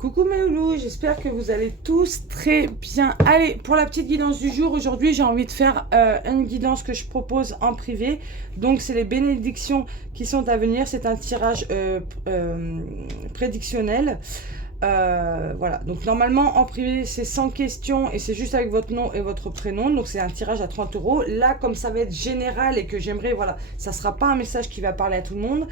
Coucou mes loulous, j'espère que vous allez tous très bien. Allez, pour la petite guidance du jour, aujourd'hui j'ai envie de faire une guidance que je propose en privé. Donc c'est les bénédictions qui sont à venir, c'est un tirage prédictionnel. Voilà, donc normalement en privé c'est sans question et c'est juste avec votre nom et votre prénom, donc c'est un tirage à 30 euros. Là, comme ça va être général et que j'aimerais, voilà, ça sera pas un message qui va parler à tout le monde.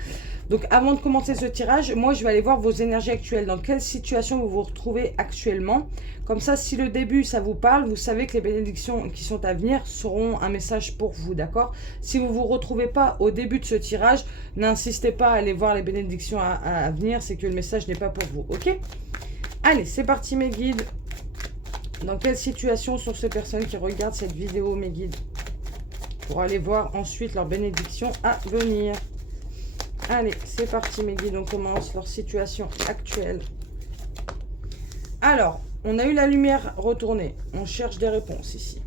Donc avant de commencer ce tirage, moi je vais aller voir vos énergies actuelles, dans quelle situation vous vous retrouvez actuellement. Comme ça, si le début ça vous parle, vous savez que les bénédictions qui sont à venir seront un message pour vous, d'accord? Si vous ne vous retrouvez pas au début de ce tirage, n'insistez pas à aller voir les bénédictions à venir, c'est que le message n'est pas pour vous, ok? Allez, c'est parti mes guides. Dans quelle situation sont ces personnes qui regardent cette vidéo, mes guides? Pour aller voir ensuite leurs bénédictions à venir. Allez, c'est parti mes guides, on commence leur situation actuelle. Alors, on a eu la lumière retournée. On cherche des réponses ici.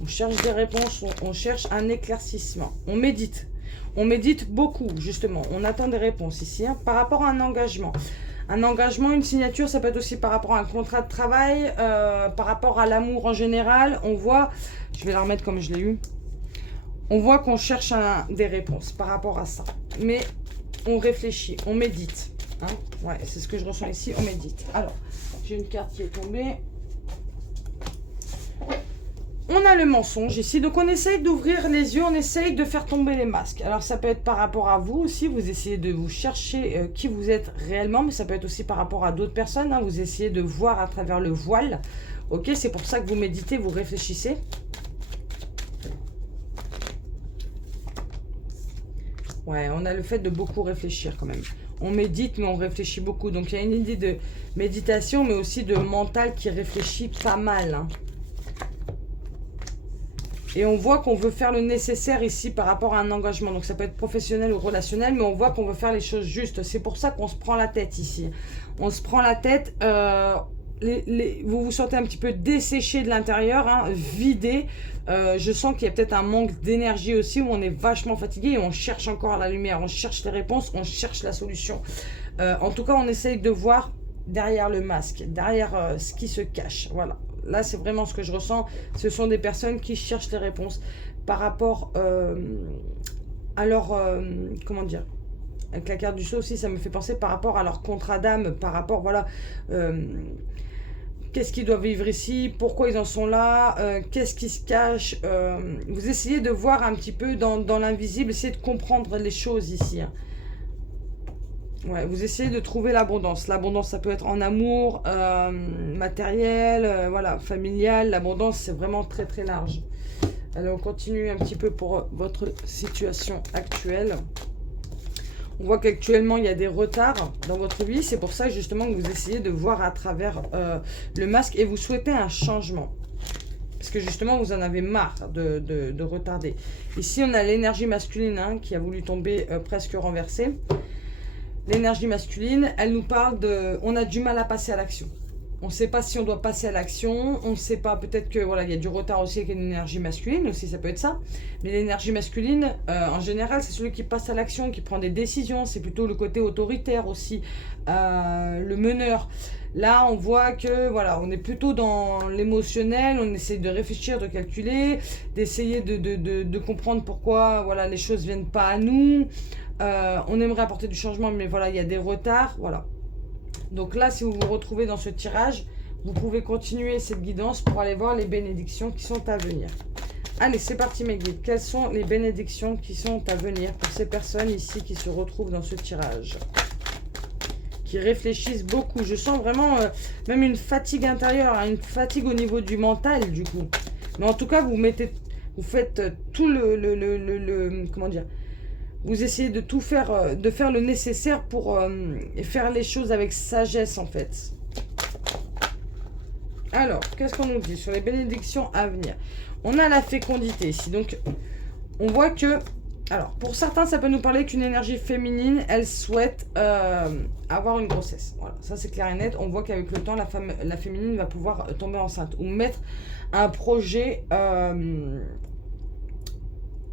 On cherche des réponses, on cherche un éclaircissement. On médite. On médite beaucoup, justement. On attend des réponses ici, hein, par rapport à un engagement. Un engagement, une signature, ça peut être aussi par rapport à un contrat de travail, par rapport à l'amour en général. On voit, je vais la remettre comme je l'ai eu. On voit qu'on cherche des réponses par rapport à ça. Mais on réfléchit, on médite. Hein, ouais, c'est ce que je ressens ici, on médite. Alors, j'ai une carte qui est tombée. On a le mensonge ici, donc on essaye d'ouvrir les yeux, on essaye de faire tomber les masques. Alors ça peut être par rapport à vous aussi, vous essayez de vous chercher qui vous êtes réellement, mais ça peut être aussi par rapport à d'autres personnes, hein, vous essayez de voir à travers le voile. Ok, c'est pour ça que vous méditez, vous réfléchissez. Ouais, on a le fait de beaucoup réfléchir quand même. On médite, mais on réfléchit beaucoup. Donc il y a une idée de méditation, mais aussi de mental qui réfléchit pas mal, hein. Et on voit qu'on veut faire le nécessaire ici par rapport à un engagement. Donc ça peut être professionnel ou relationnel, mais on voit qu'on veut faire les choses justes. C'est pour ça qu'on se prend la tête ici. On se prend la tête. Vous vous sentez un petit peu desséché de l'intérieur, hein, vidé. Je sens qu'il y a peut-être un manque d'énergie aussi, où on est vachement fatigué et on cherche encore la lumière. On cherche les réponses, on cherche la solution. En tout cas, on essaye de voir derrière le masque, derrière ce qui se cache. Voilà. Là, c'est vraiment ce que je ressens. Ce sont des personnes qui cherchent les réponses par rapport à leur... comment dire? Avec la carte du saut aussi, ça me fait penser par rapport à leur contrat d'âme, par rapport, voilà... qu'est-ce qu'ils doivent vivre ici? Pourquoi ils en sont là? Qu'est-ce qui se cache? Vous essayez de voir un petit peu dans l'invisible, essayez de comprendre les choses ici, hein. Ouais, vous essayez de trouver l'abondance. L'abondance, ça peut être en amour, matériel, voilà, familial. L'abondance, c'est vraiment très très large. Alors, on continue un petit peu pour votre situation actuelle. On voit qu'actuellement, il y a des retards dans votre vie. C'est pour ça, justement, que vous essayez de voir à travers le masque et vous souhaitez un changement. Parce que, justement, vous en avez marre de retarder. Ici, on a l'énergie masculine, hein, qui a voulu tomber presque renversée. L'énergie masculine, elle nous parle de... On a du mal à passer à l'action. On ne sait pas si on doit passer à l'action. On ne sait pas, peut-être que voilà, il y a du retard aussi avec l'énergie masculine aussi, ça peut être ça. Mais l'énergie masculine, en général, c'est celui qui passe à l'action, qui prend des décisions. C'est plutôt le côté autoritaire aussi, le meneur. Là, on voit que voilà, on est plutôt dans l'émotionnel. On essaie de réfléchir, de calculer, d'essayer de comprendre pourquoi voilà, les choses ne viennent pas à nous. On aimerait apporter du changement, mais voilà, il y a des retards, voilà. Donc là, si vous vous retrouvez dans ce tirage, vous pouvez continuer cette guidance pour aller voir les bénédictions qui sont à venir. Allez, c'est parti mes guides. Quelles sont les bénédictions qui sont à venir pour ces personnes ici qui se retrouvent dans ce tirage? Qui réfléchissent beaucoup. Je sens vraiment même une fatigue intérieure, hein, une fatigue au niveau du mental du coup. Mais en tout cas, vous faites tout comment dire? Vous essayez de tout faire, de faire le nécessaire pour faire les choses avec sagesse en fait. Alors, qu'est-ce qu'on nous dit sur les bénédictions à venir? On a la fécondité ici. Donc, on voit que... Alors, pour certains, ça peut nous parler qu'une énergie féminine, elle souhaite avoir une grossesse. Voilà, ça c'est clair et net. On voit qu'avec le temps, la féminine va pouvoir tomber enceinte ou mettre un projet...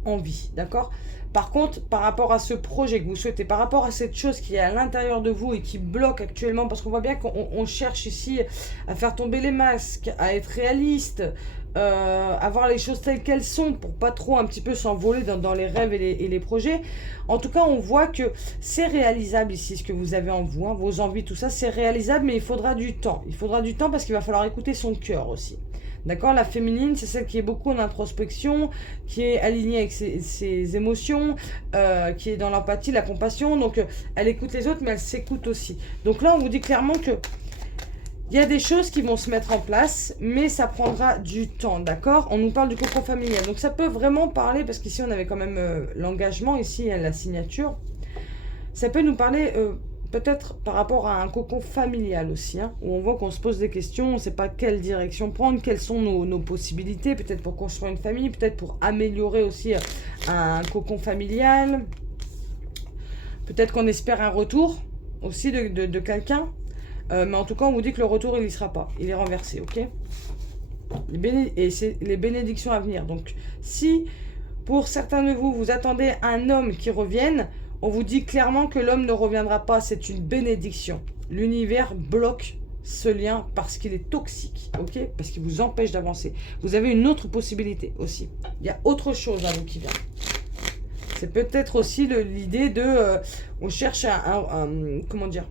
envie, d'accord? Par contre, par rapport à ce projet que vous souhaitez, par rapport à cette chose qui est à l'intérieur de vous et qui bloque actuellement, parce qu'on voit bien qu'on cherche ici à faire tomber les masques, à être réaliste, à voir les choses telles qu'elles sont pour pas trop un petit peu s'envoler dans les rêves et les projets. En tout cas, on voit que c'est réalisable ici, ce que vous avez en vous, hein, vos envies, tout ça, c'est réalisable, mais il faudra du temps. Il faudra du temps parce qu'il va falloir écouter son cœur aussi. D'accord? La féminine, c'est celle qui est beaucoup en introspection, qui est alignée avec ses émotions, qui est dans l'empathie, la compassion. Donc, elle écoute les autres, mais elle s'écoute aussi. Donc là, on vous dit clairement que il y a des choses qui vont se mettre en place, mais ça prendra du temps, d'accord? On nous parle du cocon familial. Donc, ça peut vraiment parler, parce qu'ici, on avait quand même l'engagement, ici, la signature. Ça peut nous parler... peut-être par rapport à un cocon familial aussi, hein, où on voit qu'on se pose des questions, on ne sait pas quelle direction prendre, quelles sont nos possibilités, peut-être pour construire une famille, peut-être pour améliorer aussi un cocon familial. Peut-être qu'on espère un retour aussi de quelqu'un, mais en tout cas, on vous dit que le retour, il n'y sera pas, il est renversé, ok? Et c'est les bénédictions à venir. Donc, si pour certains de vous, vous attendez un homme qui revienne, on vous dit clairement que l'homme ne reviendra pas, c'est une bénédiction. L'univers bloque ce lien parce qu'il est toxique, ok? Parce qu'il vous empêche d'avancer. Vous avez une autre possibilité aussi. Il y a autre chose à vous qui vient. C'est peut-être aussi l'idée de... on cherche comment dire,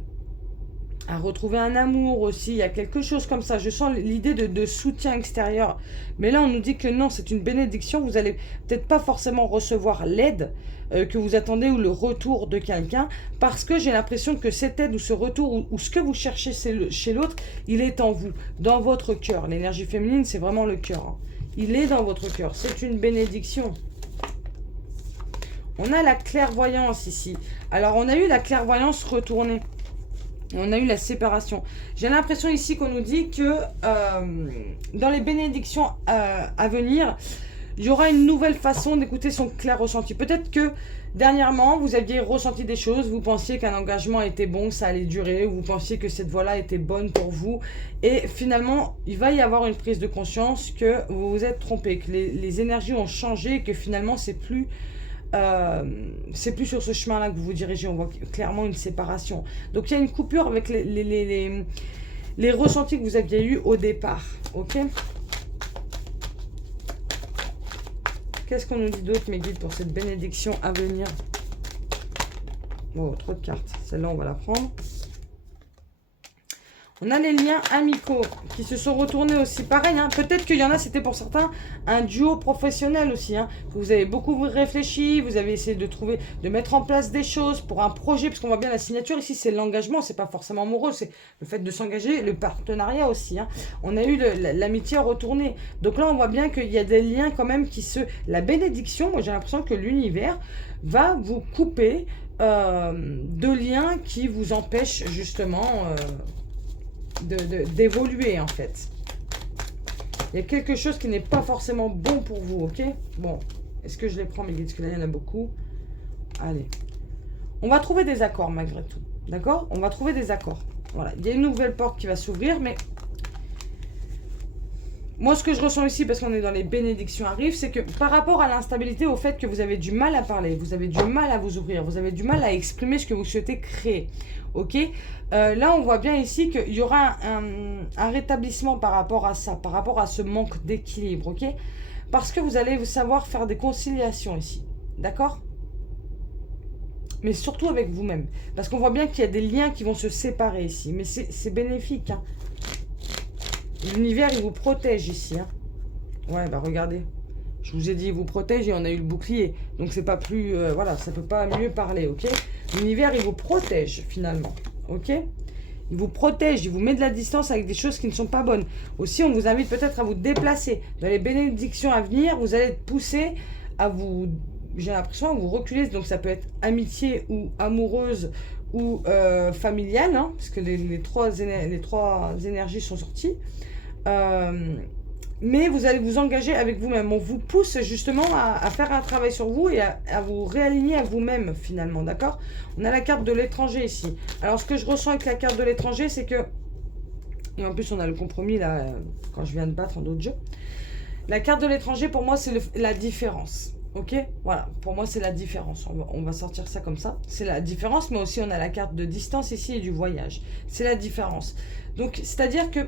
à retrouver un amour aussi, il y a quelque chose comme ça. Je sens l'idée de soutien extérieur. Mais là, on nous dit que non, c'est une bénédiction. Vous allez peut-être pas forcément recevoir l'aide que vous attendez ou le retour de quelqu'un, parce que j'ai l'impression que cette aide ou ce retour ou ce que vous cherchez chez l'autre, il est en vous, dans votre cœur. L'énergie féminine, c'est vraiment le cœur, hein. Il est dans votre cœur. C'est une bénédiction. On a la clairvoyance ici. Alors, on a eu la clairvoyance retournée. On a eu la séparation. J'ai l'impression ici qu'on nous dit que dans les bénédictions à venir, il y aura une nouvelle façon d'écouter son clair ressenti. Peut-être que dernièrement, vous aviez ressenti des choses, vous pensiez qu'un engagement était bon, ça allait durer, ou vous pensiez que cette voie-là était bonne pour vous. Et finalement, il va y avoir une prise de conscience que vous vous êtes trompé, que les énergies ont changé, et que finalement, c'est plus sur ce chemin-là que vous vous dirigez. On voit clairement une séparation. Donc, il y a une coupure avec les ressentis que vous aviez eus au départ. Ok? Qu'est-ce qu'on nous dit d'autre, mes guides, pour cette bénédiction à venir? Oh, trop de cartes. Celle-là, on va la prendre. On a les liens amicaux qui se sont retournés aussi. Pareil, hein, peut-être qu'il y en a, c'était pour certains, un duo professionnel aussi. Hein, que vous avez beaucoup réfléchi, vous avez essayé de mettre en place des choses pour un projet. Parce qu'on voit bien la signature ici, c'est l'engagement, c'est pas forcément amoureux, c'est le fait de s'engager, le partenariat aussi. Hein. On a eu l'amitié retournée. Donc là, on voit bien qu'il y a des liens quand même La bénédiction, moi j'ai l'impression que l'univers va vous couper de liens qui vous empêchent justement... d'évoluer en fait. Il y a quelque chose qui n'est pas forcément bon pour vous, ok? Bon, est-ce que je les prends mes guides? Parce que là il y en a beaucoup. Allez, on va trouver des accords malgré tout, d'accord? On va trouver des accords. Voilà, il y a une nouvelle porte qui va s'ouvrir, mais moi ce que je ressens ici, parce qu'on est dans les bénédictions arrivent, c'est que par rapport à l'instabilité, au fait que vous avez du mal à parler, vous avez du mal à vous ouvrir, vous avez du mal à exprimer ce que vous souhaitez créer, ok? Là on voit bien ici qu'il y aura un rétablissement par rapport à ça, par rapport à ce manque d'équilibre, ok? Parce que vous allez savoir faire des conciliations ici, d'accord? Mais surtout avec vous-même, parce qu'on voit bien qu'il y a des liens qui vont se séparer ici, mais c'est bénéfique, hein. L'univers, il vous protège ici, hein. Ouais, bah regardez. Je vous ai dit, il vous protège et on a eu le bouclier. Donc, c'est pas plus... voilà, ça peut pas mieux parler, ok? L'univers, il vous protège, finalement, ok? Il vous protège, il vous met de la distance avec des choses qui ne sont pas bonnes. Aussi, on vous invite peut-être à vous déplacer. Dans les bénédictions à venir, vous allez être poussé à vous... J'ai l'impression à vous reculer. Donc, ça peut être amitié ou amoureuse ou familiale, hein, parce que les trois énergies sont sorties. Mais vous allez vous engager avec vous-même. On vous pousse justement à faire un travail sur vous et à vous réaligner à vous-même finalement, d'accord? On a la carte de l'étranger ici. Alors ce que je ressens avec la carte de l'étranger, c'est que... Et en plus on a le compromis là, quand je viens de battre en d'autres jeux. La carte de l'étranger pour moi c'est la différence. Ok, voilà, pour moi c'est la différence, on va sortir ça comme ça, c'est la différence, mais aussi on a la carte de distance ici et du voyage, c'est la différence. Donc, c'est-à-dire que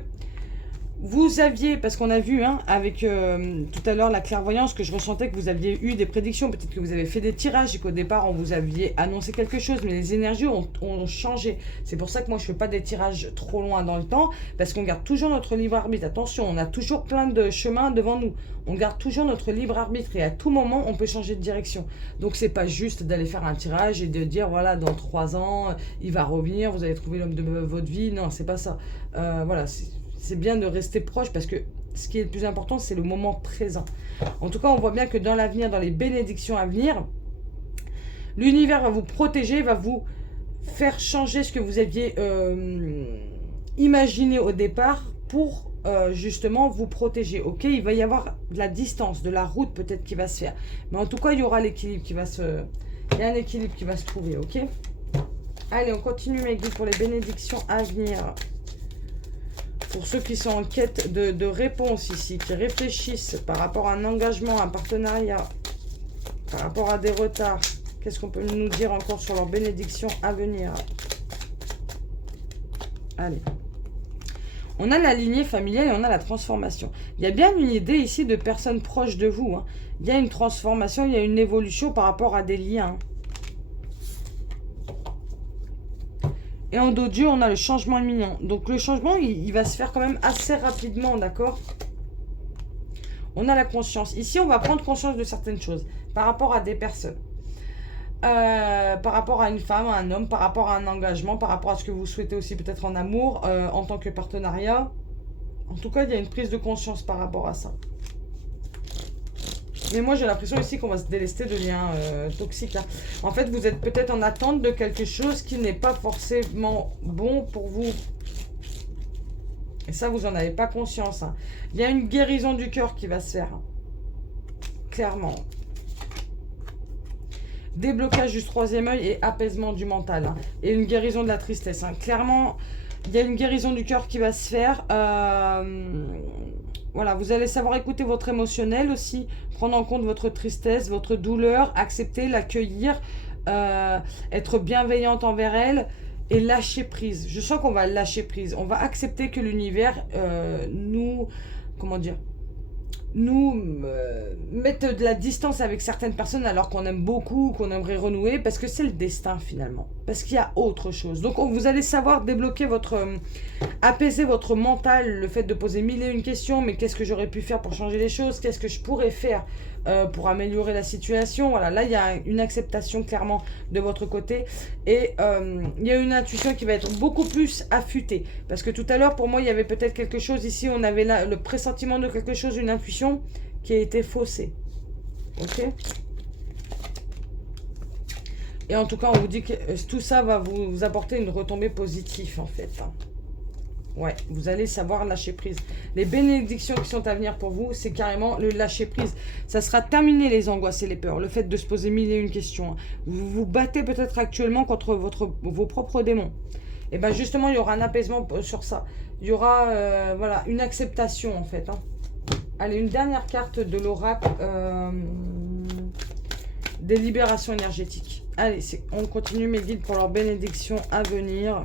vous aviez, parce qu'on a vu hein, avec tout à l'heure la clairvoyance, que je ressentais que vous aviez eu des prédictions, peut-être que vous avez fait des tirages et qu'au départ on vous aviez annoncé quelque chose, mais les énergies ont changé. C'est pour ça que moi je ne fais pas des tirages trop loin dans le temps, parce qu'on garde toujours notre libre arbitre. Attention, on a toujours plein de chemins devant nous. On garde toujours notre libre arbitre et à tout moment on peut changer de direction. Donc c'est pas juste d'aller faire un tirage et de dire voilà dans 3 ans il va revenir, vous allez trouver l'homme de votre vie. Non, c'est pas ça. Voilà, c'est bien de rester proche parce que ce qui est le plus important, c'est le moment présent. En tout cas, on voit bien que dans l'avenir, dans les bénédictions à venir, l'univers va vous protéger, va vous faire changer ce que vous aviez imaginé au départ pour justement vous protéger. Ok, il va y avoir de la distance, de la route peut-être qui va se faire. Mais en tout cas, il y aura l'équilibre qui va se... Il y a un équilibre qui va se trouver, ok? Allez, on continue mes guides pour les bénédictions à venir. Pour ceux qui sont en quête de réponse ici, qui réfléchissent par rapport à un engagement, un partenariat, par rapport à des retards, qu'est-ce qu'on peut nous dire encore sur leurs bénédictions à venir? Allez. On a la lignée familiale et on a la transformation. Il y a bien une idée ici de personnes proches de vous. Hein. Il y a une transformation, il y a une évolution par rapport à des liens. Et en dos Dieu, on a le changement imminent. Donc le changement, il va se faire quand même assez rapidement, d'accord? On a la conscience. Ici, on va prendre conscience de certaines choses par rapport à des personnes. Par rapport à une femme, à un homme, par rapport à un engagement, par rapport à ce que vous souhaitez aussi peut-être en amour, en tant que partenariat. En tout cas, il y a une prise de conscience par rapport à ça. Mais moi, j'ai l'impression ici qu'on va se délester de liens toxiques. Hein. En fait, vous êtes peut-être en attente de quelque chose qui n'est pas forcément bon pour vous. Et ça, vous n'en avez pas conscience. Hein. Il y a une guérison du cœur qui va se faire. Hein. Clairement. Déblocage du troisième œil et apaisement du mental. Hein. Et une guérison de la tristesse. Hein. Clairement, il y a une guérison du cœur qui va se faire. Voilà, vous allez savoir écouter votre émotionnel aussi, prendre en compte votre tristesse, votre douleur, accepter, l'accueillir, être bienveillante envers elle et lâcher prise. Je sens qu'on va lâcher prise. On va accepter que l'univers nous, comment dire, nous mette de la distance avec certaines personnes alors qu'on aime beaucoup, qu'on aimerait renouer, parce que c'est le destin finalement, parce qu'il y a autre chose. Donc vous allez savoir débloquer votre, apaiser votre mental, le fait de poser mille et une questions, mais qu'est-ce que j'aurais pu faire pour changer les choses, qu'est-ce que je pourrais faire pour améliorer la situation. Voilà, là il y a une acceptation clairement de votre côté et il y a une intuition qui va être beaucoup plus affûtée, parce que tout à l'heure pour moi il y avait peut-être quelque chose ici, on avait là le pressentiment de quelque chose, une intuition qui a été faussée. Ok, et en tout cas on vous dit que tout ça va vous apporter une retombée positive en fait. Ouais, vous allez savoir lâcher prise. Les bénédictions qui sont à venir pour vous, c'est carrément le lâcher prise. Ça sera terminé les angoisses et les peurs. Le fait de se poser mille et une questions. Vous vous battez peut-être actuellement contre vos propres démons. Et bien justement, il y aura un apaisement sur ça. Il y aura voilà, une acceptation en fait. Hein. Allez, une dernière carte de l'oracle des libérations énergétiques. Allez, on continue mes guides pour leurs bénédictions à venir.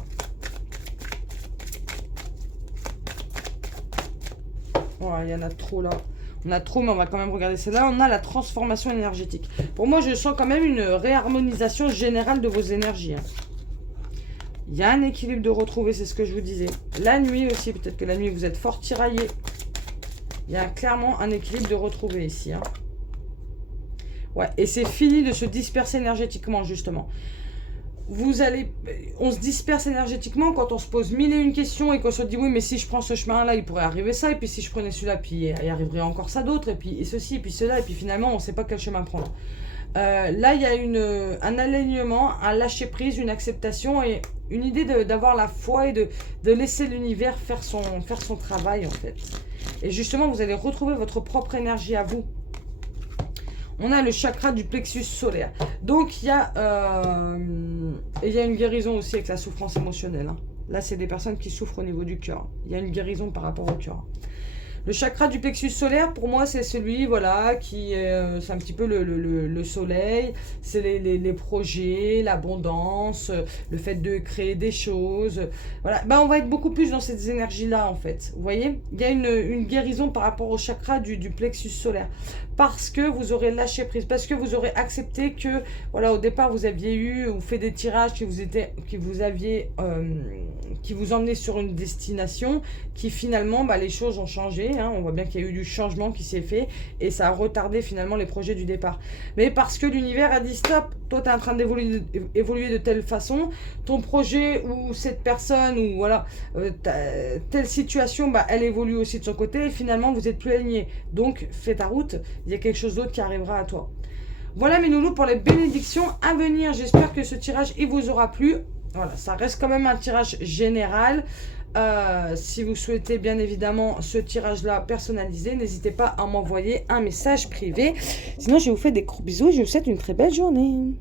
Oh, il y en a trop là. On a trop, mais on va quand même regarder celle-là. On a la transformation énergétique. Pour moi, je sens quand même une réharmonisation générale de vos énergies. Hein. Il y a un équilibre de retrouver, c'est ce que je vous disais. La nuit aussi, peut-être que la nuit, vous êtes fort tiraillé. Il y a clairement un équilibre de retrouver ici. Hein. Ouais, et c'est fini de se disperser énergétiquement, justement. On se disperse énergétiquement quand on se pose mille et une questions et qu'on se dit oui mais si je prends ce chemin là il pourrait arriver ça, et puis si je prenais celui-là puis il arriverait encore ça d'autre, et puis et ceci et puis cela, et puis finalement on ne sait pas quel chemin prendre. Là il y a un alignement, un lâcher prise, une acceptation et une idée d'avoir la foi et de laisser l'univers faire son travail en fait. Et justement vous allez retrouver votre propre énergie à vous. On a le chakra du plexus solaire. Donc, il y a une guérison aussi avec la souffrance émotionnelle. Hein. Là, c'est des personnes qui souffrent au niveau du cœur. Il y a une guérison par rapport au cœur. Le chakra du plexus solaire, pour moi, c'est celui, voilà, qui c'est un petit peu le soleil, c'est les projets, l'abondance, le fait de créer des choses. Voilà, ben, on va être beaucoup plus dans ces énergies-là, en fait. Vous voyez, il y a une guérison par rapport au chakra du plexus solaire. Parce que vous aurez lâché prise, parce que vous aurez accepté que, voilà, au départ, vous aviez eu ou fait des tirages qui vous emmenaient sur une destination, qui finalement, bah, les choses ont changé. Hein. On voit bien qu'il y a eu du changement qui s'est fait et ça a retardé finalement les projets du départ. Mais parce que l'univers a dit stop, toi tu es en train d'évoluer de telle façon, ton projet ou cette personne ou voilà, telle situation, bah, elle évolue aussi de son côté et finalement vous n'êtes plus alignés. Donc fais ta route, il y a quelque chose d'autre qui arrivera à toi. Voilà mes nounous pour les bénédictions à venir. J'espère que ce tirage il vous aura plu. Voilà, ça reste quand même un tirage général. Si vous souhaitez bien évidemment ce tirage-là personnalisé, n'hésitez pas à m'envoyer un message privé. Sinon, je vous fais des gros bisous et je vous souhaite une très belle journée.